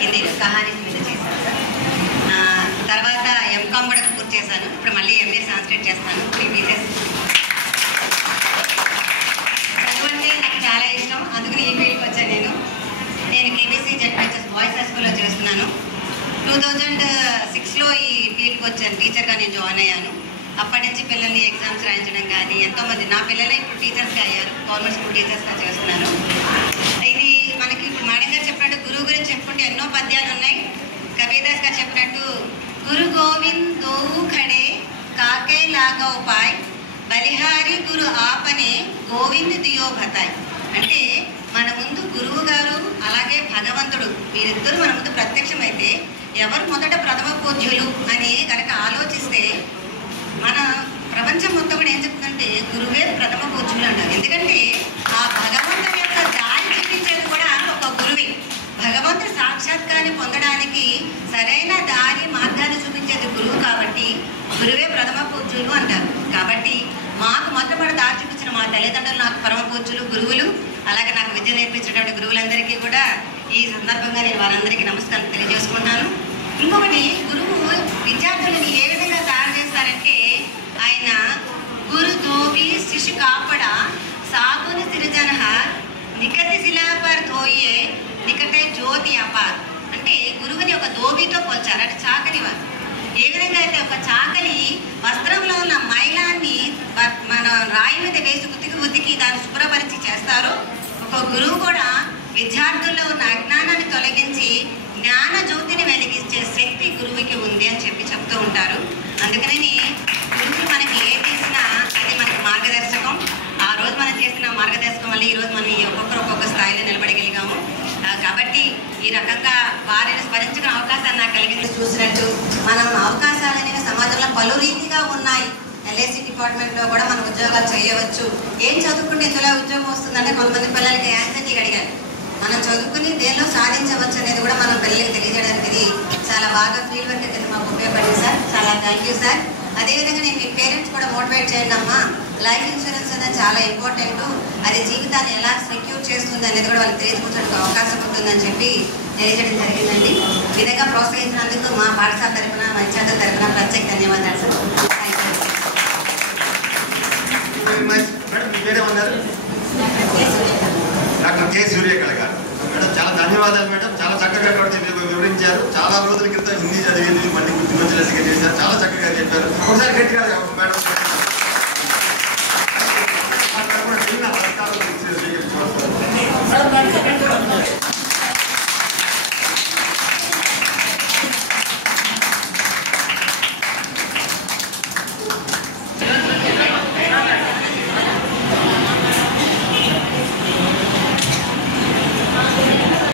హిందీలో కహానీస్ మీద చేశాను సార్. తర్వాత ఎంకామ్ కూడా పూర్తి చేశాను. ఇప్పుడు మళ్ళీ ఎంఏ సాంస్క్రిట్ చేస్తాను 3 పీసెస్. చదువు అంటే నాకు చాలా ఇష్టం, అందుకని ఈ ఫీల్డ్కి వచ్చాను. నేను కేబీసీ జెడ్పీహెచ్ఎస్ బాయ్స్ హై స్కూల్లో చేస్తున్నాను. 2006లో ఈ ఫీల్డ్కి వచ్చాను, టీచర్గా నేను జాయిన్ అయ్యాను. అప్పటి నుంచి పిల్లల్ని ఎగ్జామ్స్ రాయించడం కానీ ఎంతోమంది నా పిల్లలే ఇప్పుడు టీచర్స్గా అయ్యారు, గవర్నమెంట్ స్కూల్ టీచర్స్గా చేస్తున్నాను. ఇది మనకి ఇప్పుడు మేడం గారు చెప్పినట్టు గురువు గురించి చెప్పుకుంటే ఎన్నో పద్యాలు ఉన్నాయి. కబీర్దాస్ గారు చెప్పినట్టు గురు గోవింద్ దోవు ఖడే కాకే లాగా ఉపాయ్ బలిహారి గురు ఆపనే గోవింద్ దియో భతాయ్. అంటే మన ముందు గురువు గారు అలాగే భగవంతుడు వీరిద్దరూ మన ముందు ప్రత్యక్షమైతే ఎవరు మొదట ప్రథమ పూజ్యులు అని కనుక ఆలోచిస్తే మన ప్రపంచం మొత్తం కూడా ఏం చెప్తుందంటే గురువే ప్రథమ పూజ్యులు అంటారు. ఎందుకంటే ఆ భగవంతుని యొక్క దారి చూపించేది కూడా ఒక గురువే. భగవంతుడి సాక్షాత్కారాన్ని పొందడానికి సరైన దారి మార్గాన్ని చూపించేది గురువు కాబట్టి గురువే ప్రథమ పూజ్యులు అంటారు. కాబట్టి మాకు మొట్టమొదటి దారి చూపించిన మా తల్లిదండ్రులు నాకు పరమ పూజ్యులు గురువులు. అలాగే నాకు విద్య నేర్పించినటువంటి గురువులందరికీ కూడా ఈ సందర్భంగా నేను వారందరికీ నమస్కారం తెలియజేసుకుంటాను. ఇంకొకటి, గురువు విద్యార్థులని ఏ విధంగా తయారు చేస్తారంటే ఆయన గురు ధోబి శిశు కాపడ సాగుని సిరిజన నికటి శిలాపర్ ధోయే నికటే జ్యోతి అపార్. అంటే గురువుని ఒక ధోబితో పోల్చారు, అంటే చాకలి వారు. ఏ విధంగా అయితే ఒక చాకలి వస్త్రంలో ఉన్న మైలాన్ని మన రాయి మీద వేసి ఉతికి దాన్ని శుభ్రపరిచి చేస్తారో, ఒక గురువు కూడా విద్యార్థుల్లో ఉన్న అజ్ఞానాన్ని తొలగించి జ్ఞాన జ్యోతిని వెలిగించే శక్తి గురువుకి ఉంది అని చెప్తూ ఉంటారు. అందుకని గురువు మనకి ఏ చేసినా అది మనకి మార్గదర్శకం. ఆ రోజు మనం చేసిన మార్గదర్శకం వల్ల ఈరోజు మనం ఒక్కొక్క స్థాయిలో నిలబడగలిగాము. కాబట్టి ఈ రకంగా వారిని స్మరించుకునే అవకాశాన్ని నాకు కలిగింది. చూసినట్టు మనం అవకాశాలు అనేవి సమాజంలో పలు రీతిగా ఉన్నాయి. ఎల్ఐసి డిపార్ట్మెంట్లో కూడా మనం ఉద్యోగాలు చేయవచ్చు. ఏం చదువుకుంటే ఇందులో ఉద్యోగం వస్తుందంటే కొంతమంది పిల్లలకి యాంగ్జైటీ అడిగారు. మనం చదువుకుని దేనిలో సాధించవచ్చు అనేది కూడా మనం పిల్లలకి తెలియజేయడానికి ఇది చాలా బాగా ఫీల్డ్ వర్క్ అయితే మాకు ఉపయోగపడింది సార్. చాలా థ్యాంక్ యూ సార్. అదేవిధంగా నేను మీ పేరెంట్స్ కూడా మోటివేట్ చేయండి అమ్మా. లైఫ్ ఇన్సూరెన్స్ అనేది చాలా ఇంపార్టెంట్, అది జీవితాన్ని ఎలా సెక్యూర్ చేస్తుంది అనేది కూడా వాళ్ళకి తెలియజేయడానికి అవకాశం ఉంటుందని చెప్పి తెలియజేయడం జరిగిందండి. ఈ విధంగా ప్రోత్సహించినందుకు మా పాఠశాల తరఫున విద్యార్థుల తరఫున ప్రత్యేక ధన్యవాదాలు సార్. డాక్టర్ కె సూర్యకళ గారు. మేడం చాలా ధన్యవాదాలు మేడం. చాలా చక్కగా వివరించారు. చాలా రోజుల క్రితం హిందీ చదివింది మళ్ళీ గుర్తుకొచ్చేలాగా చేశారు. చాలా చక్కగా చెప్పారు. ఒకసారి గట్టిగా మేడం